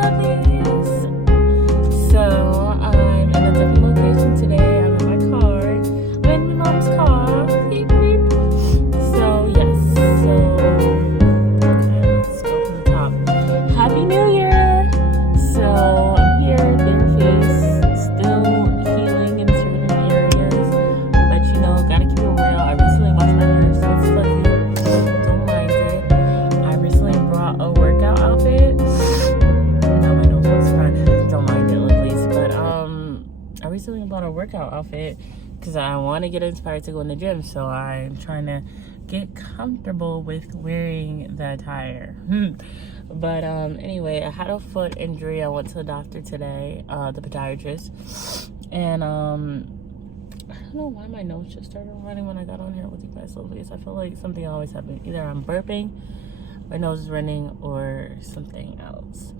Lovelies. So I'm in a different location today. I'm in my car. I'm in my mom's car. Beep beep. So yes. So okay, let's go from the top. Happy New Year. So I'm here, bareface, still healing in certain areas, but you know, gotta keep it real. I recently washed my hair, so it's fuzzy. Don't mind it. I recently brought a workout outfit. I recently bought a workout outfit because I want to get inspired to go in the gym, so I'm trying to get comfortable with wearing the attire. But anyway, I had a foot injury. I went to the doctor today, the podiatrist, and I don't know why my nose just started running when I got on here with you guys. Lovelies. I feel like something always happens. Either I'm burping, my nose is running, or something else.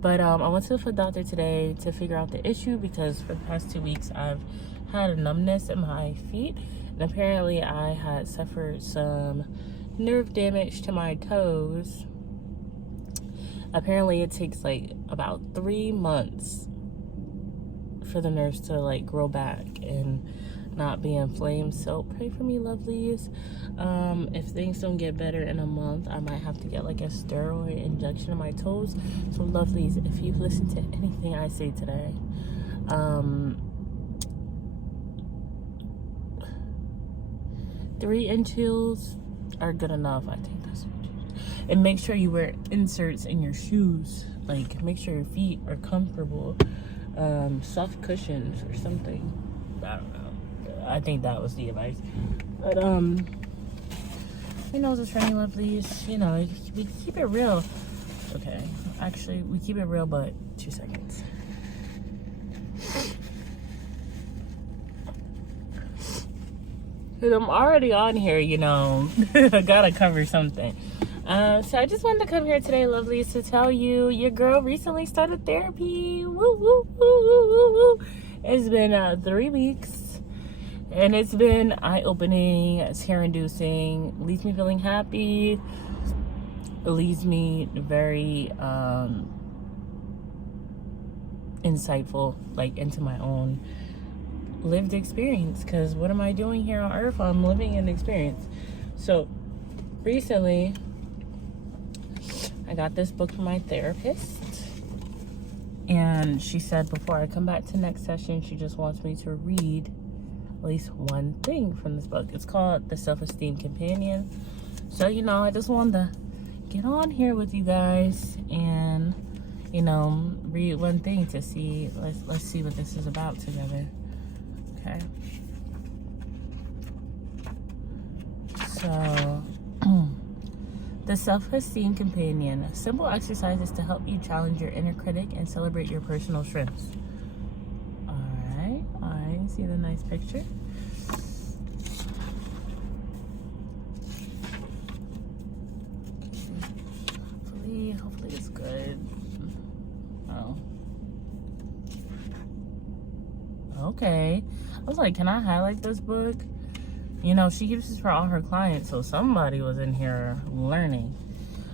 But I went to the foot doctor today to figure out the issue because for the past 2 weeks I've had a numbness in my feet, and apparently I had suffered some nerve damage to my toes. Apparently it takes like about 3 months for the nerves to like grow back and not be inflamed. So pray for me, lovelies. If things don't get better in a month, I might have to get like a steroid injection in my toes. So lovelies, if you've listened to anything I say today, 3-inch heels are good enough. I think that's what. And make sure you wear inserts in your shoes. Like, make sure your feet are comfortable. Soft cushions or something. I don't know. I think that was the advice. But my nose is running, lovelies. You know, we keep it real. Okay, actually, we keep it real, but 2 seconds. Cause I'm already on here, you know. I gotta cover something. So I just wanted to come here today, lovelies, to tell you your girl recently started therapy. Woo, woo, woo, woo, woo, woo. It's been 3 weeks. And it's been eye-opening, tear-inducing, leaves me feeling happy, leaves me very insightful, like into my own lived experience. Because what am I doing here on earth? I'm living an experience. So recently, I got this book from my therapist. And she said before I come back to next session, she just wants me to read at least one thing from this book. It's called The Self-Esteem Companion. So, you know, I just wanted to get on here with you guys and, you know, read one thing to see. Let's see what this is about together. Okay. So, The Self-Esteem Companion. Simple exercises to help you challenge your inner critic and celebrate your personal strengths. See the nice picture. Hopefully it's good. Oh. Okay. I was like, can I highlight this book? You know, she gives this for all her clients, so somebody was in here learning.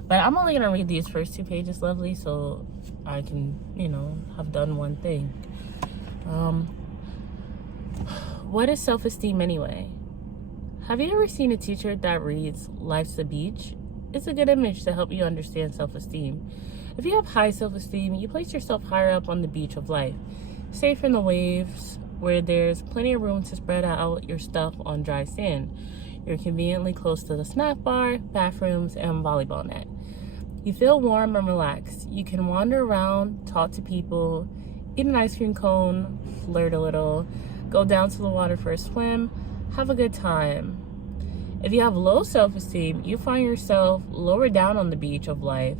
But I'm only gonna read these first 2 pages, lovely, so I can, you know, have done one thing. What is self-esteem anyway? Have you ever seen a t-shirt that reads, "Life's a beach"? It's a good image to help you understand self-esteem. If you have high self-esteem, you place yourself higher up on the beach of life, safe from the waves, where there's plenty of room to spread out your stuff on dry sand. You're conveniently close to the snack bar, bathrooms, and volleyball net. You feel warm and relaxed. You can wander around, talk to people, eat an ice cream cone, flirt a little, go down to the water for a swim, have a good time. If you have low self-esteem, you find yourself lower down on the beach of life,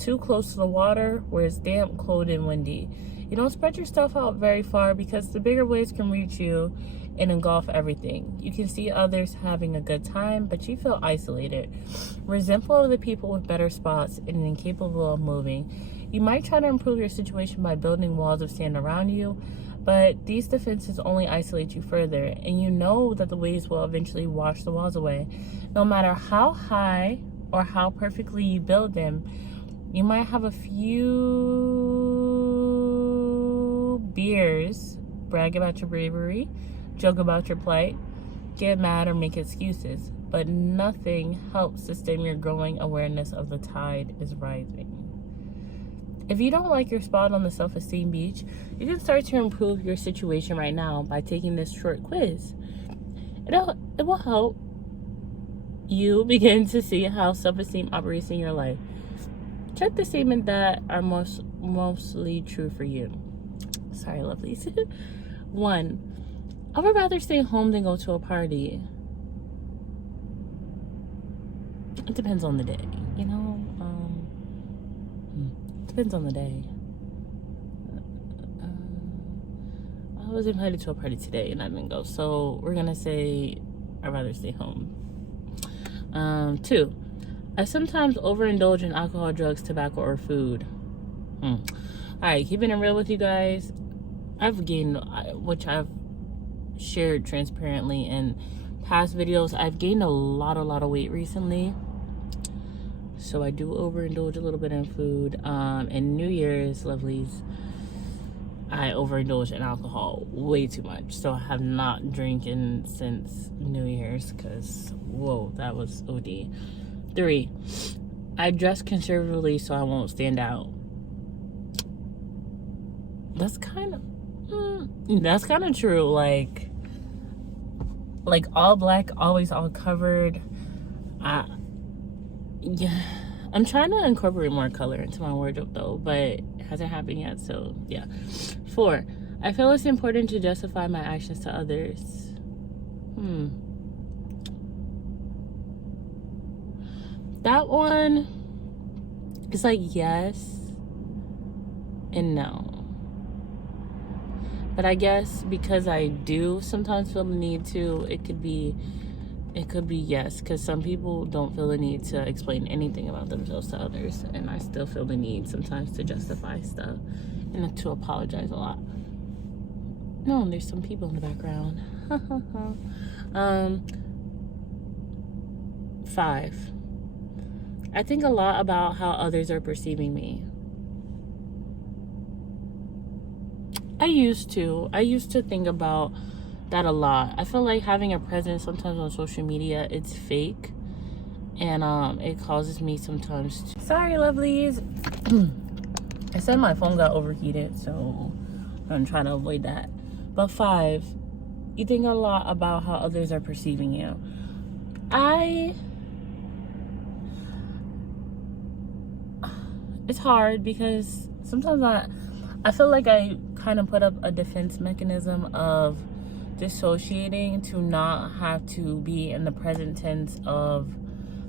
too close to the water where it's damp, cold, and windy. You don't spread your stuff out very far because the bigger waves can reach you and engulf everything. You can see others having a good time, but you feel isolated, resentful of the people with better spots, and incapable of moving. You might try to improve your situation by building walls of sand around you, but these defenses only isolate you further, and you know that the waves will eventually wash the walls away. No matter how high or how perfectly you build them, you might have a few brag about your bravery, joke about your plight, get mad or make excuses, but nothing helps to stem your growing awareness of the tide is rising. If you don't like your spot on the self-esteem beach, you can start to improve your situation right now by taking this short quiz. It will help you begin to see how self-esteem operates in your life. Check the statement that are mostly true for you. Sorry, lovelies. 1. I would rather stay home than go to a party. It depends on the day, you know? Depends on the day. I was invited to a party today and I didn't go, so we're gonna say I'd rather stay home. 2. I sometimes overindulge in alcohol, drugs, tobacco, or food. Alright, keeping it real with you guys, I've gained, which I've shared transparently in past videos, I've gained a lot of weight recently. So I do overindulge a little bit in food. And New Year's, lovelies, I overindulge in alcohol way too much. So I have not drinking since New Year's because, whoa, that was OD. 3, I dress conservatively so I won't stand out. That's kind of true. Like all black, always all covered. Yeah, I'm trying to incorporate more color into my wardrobe though, but it hasn't happened yet, so yeah. 4, I feel it's important to justify my actions to others. That one is like yes and no. But I guess because I do sometimes feel the need to, it could be yes, because some people don't feel the need to explain anything about themselves to others, and I still feel the need sometimes to justify stuff and to apologize a lot. No, there's some people in the background. 5, I think a lot about how others are perceiving me. I used to think about that a lot. I feel like having a presence sometimes on social media, it's fake, and it causes me sometimes to... Sorry, lovelies. I said my phone got overheated, so I'm trying to avoid that. But 5, you think a lot about how others are perceiving you. It's hard because sometimes I feel like I kind of put up a defense mechanism of dissociating to not have to be in the present tense of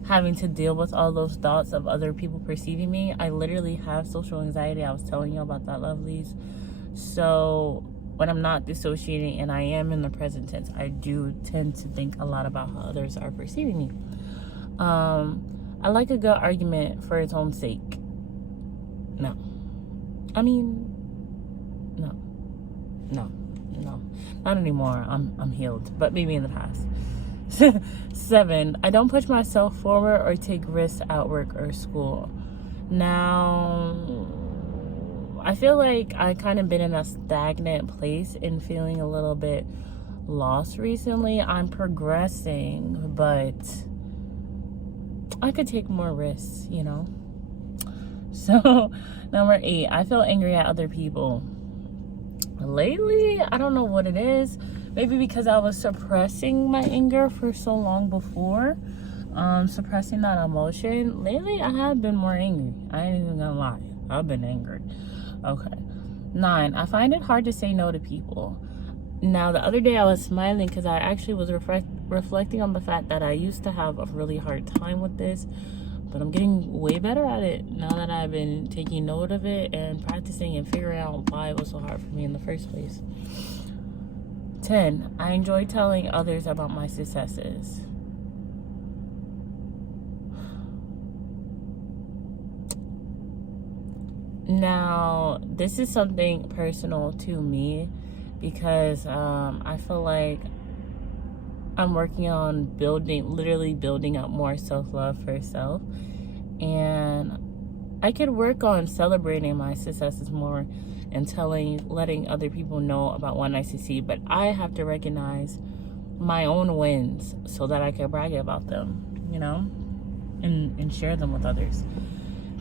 having to deal with all those thoughts of other people perceiving me. I literally have social anxiety. I was telling you about that, lovelies. So when I'm not dissociating and I am in the present tense, I do tend to think a lot about how others are perceiving me. I like a good argument for its own sake. No. I mean, no. Not anymore. I'm healed, but maybe in the past. 7, I don't push myself forward or take risks at work or school. Now, I feel like I kind of been in a stagnant place and feeling a little bit lost recently. I'm progressing, but I could take more risks, you know? So, number 8, I feel angry at other people. Lately, I don't know what it is. Maybe because I was suppressing my anger for so long before, suppressing that emotion. Lately, I have been more angry. I ain't even gonna lie. I've been angry. Okay. 9, I find it hard to say no to people. Now, the other day I was smiling because I actually was reflecting on the fact that I used to have a really hard time with this, but I'm getting way better at it now that I've been taking note of it and practicing and figuring out why it was so hard for me in the first place. 10, I enjoy telling others about my successes. Now, this is something personal to me because I feel like I'm working on literally building up more self-love for self. And I could work on celebrating my successes more and letting other people know about what I succeed, but I have to recognize my own wins so that I can brag about them, and share them with others.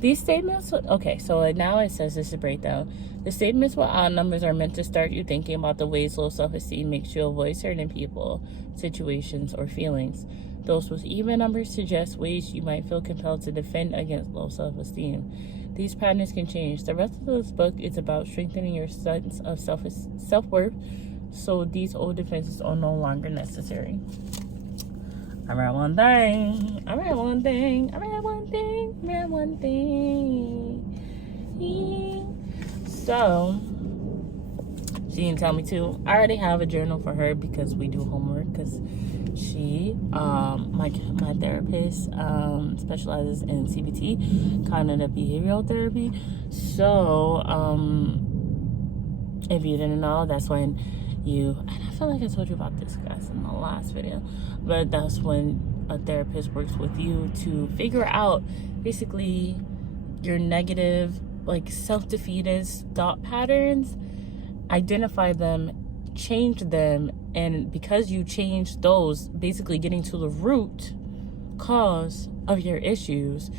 These statements, okay, so now it says, this is a breakdown. The statements with odd numbers are meant to start you thinking about the ways low self-esteem makes you avoid certain people, situations, or feelings. Those with even numbers suggest ways you might feel compelled to defend against low self-esteem. These patterns can change. The rest of this book is about strengthening your sense of self-worth, so these old defenses are no longer necessary. I read one thing. So, she didn't tell me to. I already have a journal for her because we do homework. Because she, my therapist, specializes in CBT, cognitive behavioral therapy. So, if you didn't know, that's when and I feel like I told you about this, guys, in the last video, but that's when a therapist works with you to figure out basically your negative, like, self-defeatist thought patterns, identify them, change them, and because you change those, basically getting to the root cause of your issues,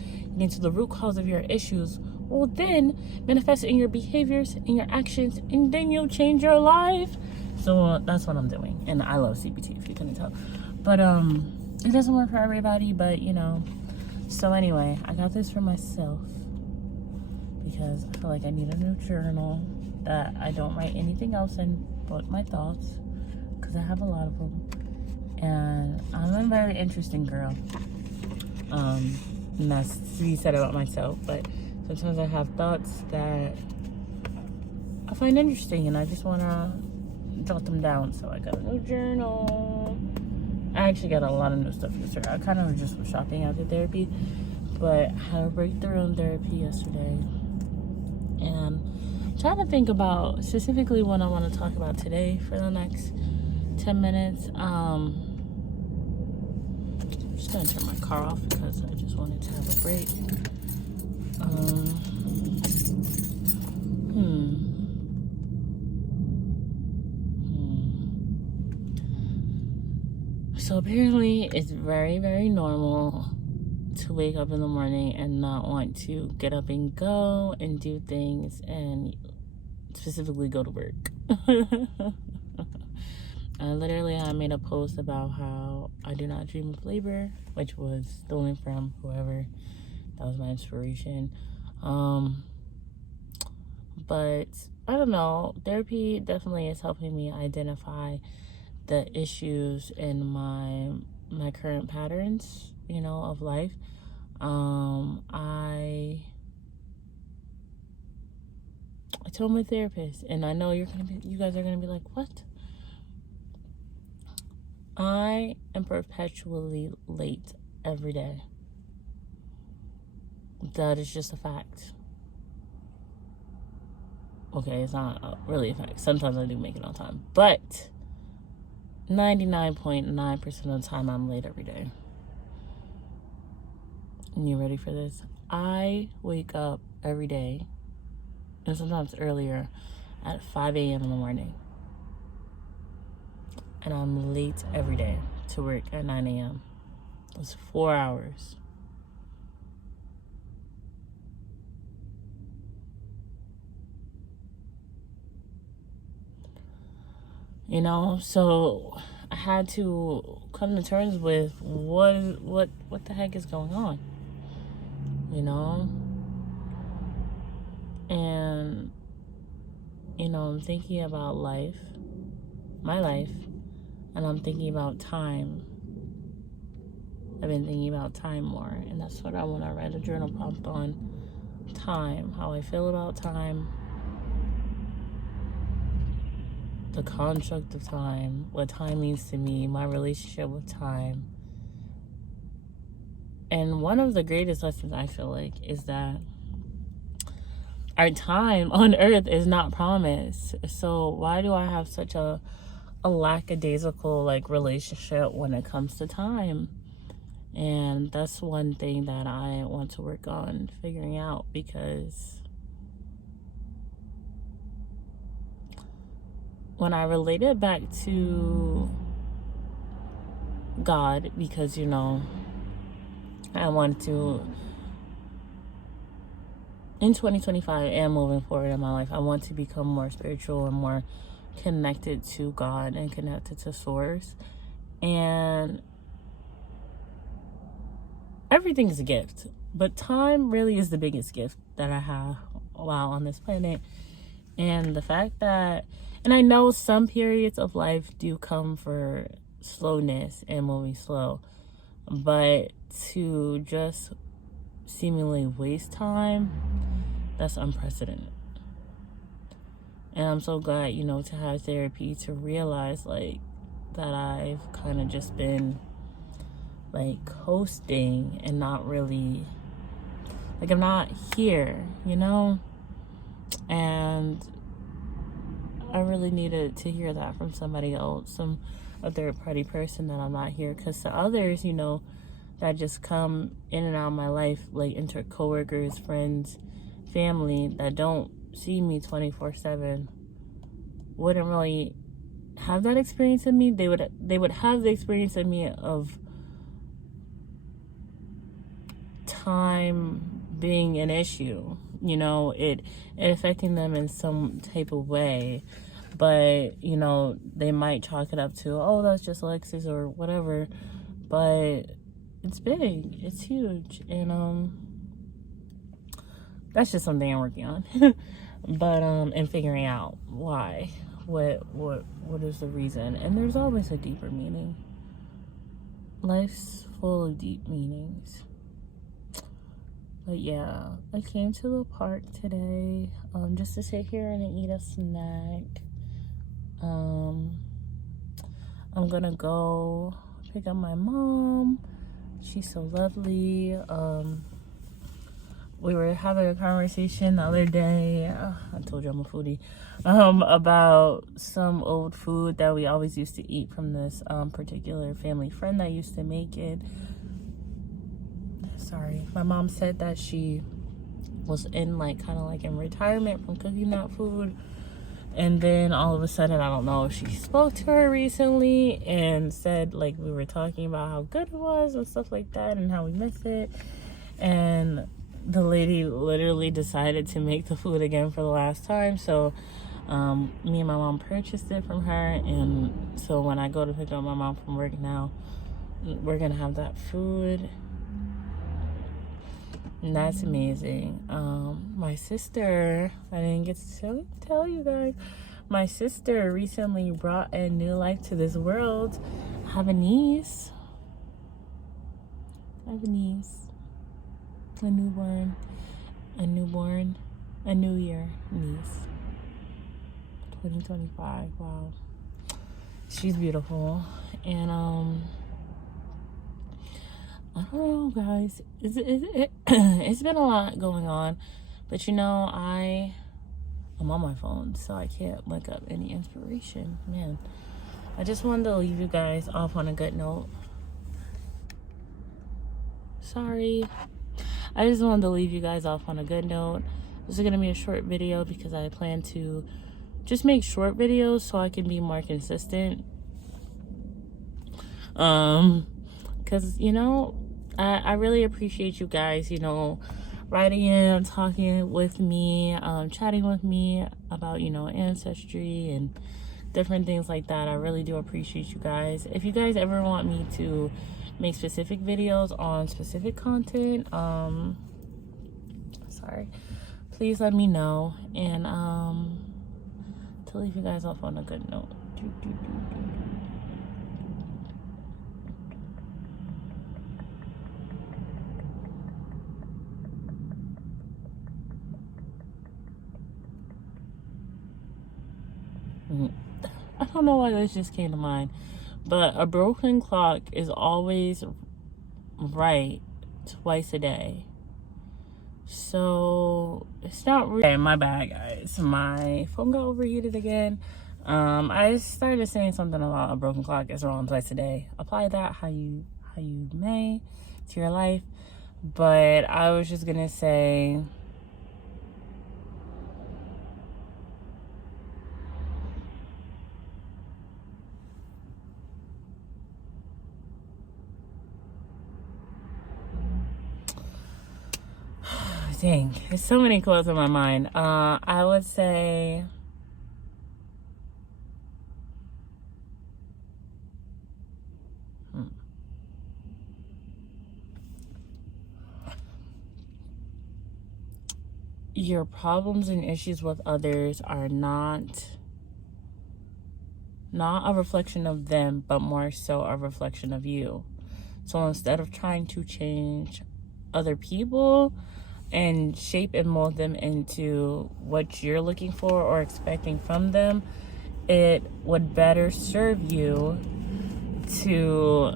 will then manifest in your behaviors, in your actions, and then you'll change your life. So that's what I'm doing, and I love CBT, if you couldn't tell, but it doesn't work for everybody, but so anyway, I got this for myself because I feel like I need a new journal that I don't write anything else in but my thoughts, because I have a lot of them, and I'm a very interesting girl, and that's to be said about myself, but sometimes I have thoughts that I find interesting and I just want to jot them down. So I got a new journal. I actually got a lot of new stuff yesterday. I kind of just was shopping after therapy, but I had a breakthrough in therapy yesterday, and I'm trying to think about specifically what I want to talk about today for the next 10 minutes. I'm just gonna turn my car off because I just wanted to have a break. So apparently it's very, very normal to wake up in the morning and not want to get up and go and do things, and specifically go to work. I made a post about how I do not dream of labor, which was stolen from whoever. That was my inspiration. But I don't know, therapy definitely is helping me identify the issues in my current patterns, of life. I told my therapist, and I know you guys are gonna be like, what? I am perpetually late every day. That is just a fact. Okay, it's not really a fact. Sometimes I do make it on time, but 99.9% of the time I'm late every day. And you ready for this? I wake up every day, and sometimes earlier, at 5 a.m. in the morning. And I'm late every day to work at 9 a.m. It's 4 hours. So I had to come to terms with what the heck is going on, and I'm thinking about my life, and I'm thinking about time. I've been thinking about time more, and that's what I want to write a journal prompt on. Time, how I feel about time, the construct of time, what time means to me, my relationship with time. And one of the greatest lessons, I feel like, is that our time on earth is not promised. So why do I have such a lackadaisical relationship when it comes to time? And that's one thing that I want to work on figuring out, because when I relate it back to God, because, you know, I want to, in 2025 and moving forward in my life, I want to become more spiritual and more connected to God and connected to Source. And everything's a gift, but time really is the biggest gift that I have while on this planet. And the fact that, and I know some periods of life do come for slowness and moving slow, but to just seemingly waste time, that's unprecedented. And I'm so glad, you know, to have therapy to realize, like, that I've kind of just been, like, coasting and not really, like, I'm not here, you know? And I really needed to hear that from somebody else, a third-party person, that I'm not here. Because to others, you know, that just come in and out of my life, like coworkers, friends, family, that don't see me 24/7, wouldn't really have that experience in me. They would have the experience in me of time being an issue, you know, it affecting them in some type of way. But, you know, they might chalk it up to, oh, that's just Alexis or whatever. But it's big, it's huge, and that's just something I'm working on. But and figuring out why, what is the reason. And there's always a deeper meaning. Life's full of deep meanings. But yeah, I came to the park today just to sit here and eat a snack. I'm gonna go pick up my mom. She's so lovely. We were having a conversation the other day, I told you I'm a foodie, about some old food that we always used to eat from this particular family friend that used to make it. Sorry, my mom said that she was in, like, kind of like in retirement from cooking that food. And then all of a sudden, I don't know if she spoke to her recently and said, like, we were talking about how good it was and stuff like that and how we miss it. And the lady literally decided to make the food again for the last time. So me and my mom purchased it from her. And so when I go to pick up my mom from work now, we're going to have that food. And that's amazing. My sister, I didn't get to tell you guys, my sister recently brought a new life to this world. I have a niece. A new year niece. 2025, wow. She's beautiful. And I don't know, guys. It's been a lot going on, but you know, I'm on my phone, so I can't look up any inspiration. Man, I just wanted to leave you guys off on a good note. Sorry. I just wanted to leave you guys off on a good note. This is gonna be a short video because I plan to just make short videos so I can be more consistent. Because, you know, I really appreciate you guys, you know, writing in, talking with me, chatting with me about, you know, ancestry and different things like that. I really do appreciate you guys. If you guys ever want me to make specific videos on specific content, please let me know. And to leave you guys off on a good note. I don't know why this just came to mind, but a broken clock is always right twice a day. So it's not really, okay, my bad, guys. My phone got overheated again. I started saying something about a broken clock is wrong twice a day. Apply that how you may. to your life. But I was just gonna say, dang, there's so many quotes in my mind. I would say, your problems and issues with others are not a reflection of them, but more so a reflection of you. So instead of trying to change other people and shape and mold them into what you're looking for or expecting from them, it would better serve you to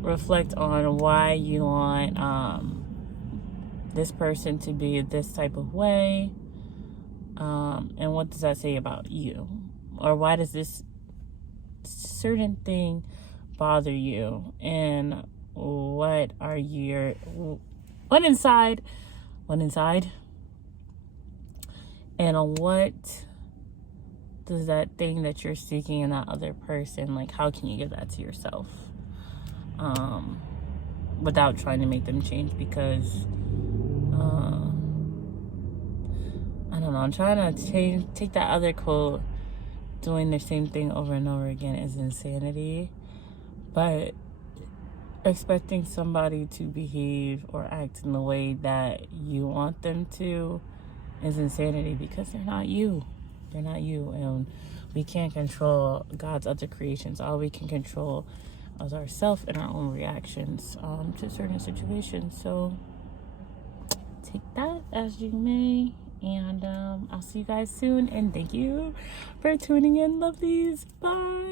reflect on why you want this person to be this type of way, and what does that say about you, or why does this certain thing bother you, and what inside, and what does that thing that you're seeking in that other person, like, how can you give that to yourself, without trying to make them change? Because I don't know, I'm trying to take that other quote, doing the same thing over and over again is insanity, but expecting somebody to behave or act in the way that you want them to is insanity, because they're not you, and we can't control God's other creations. All we can control is ourselves and our own reactions to certain situations. So take that as you may, and I'll see you guys soon, and thank you for tuning in, lovelies. Bye.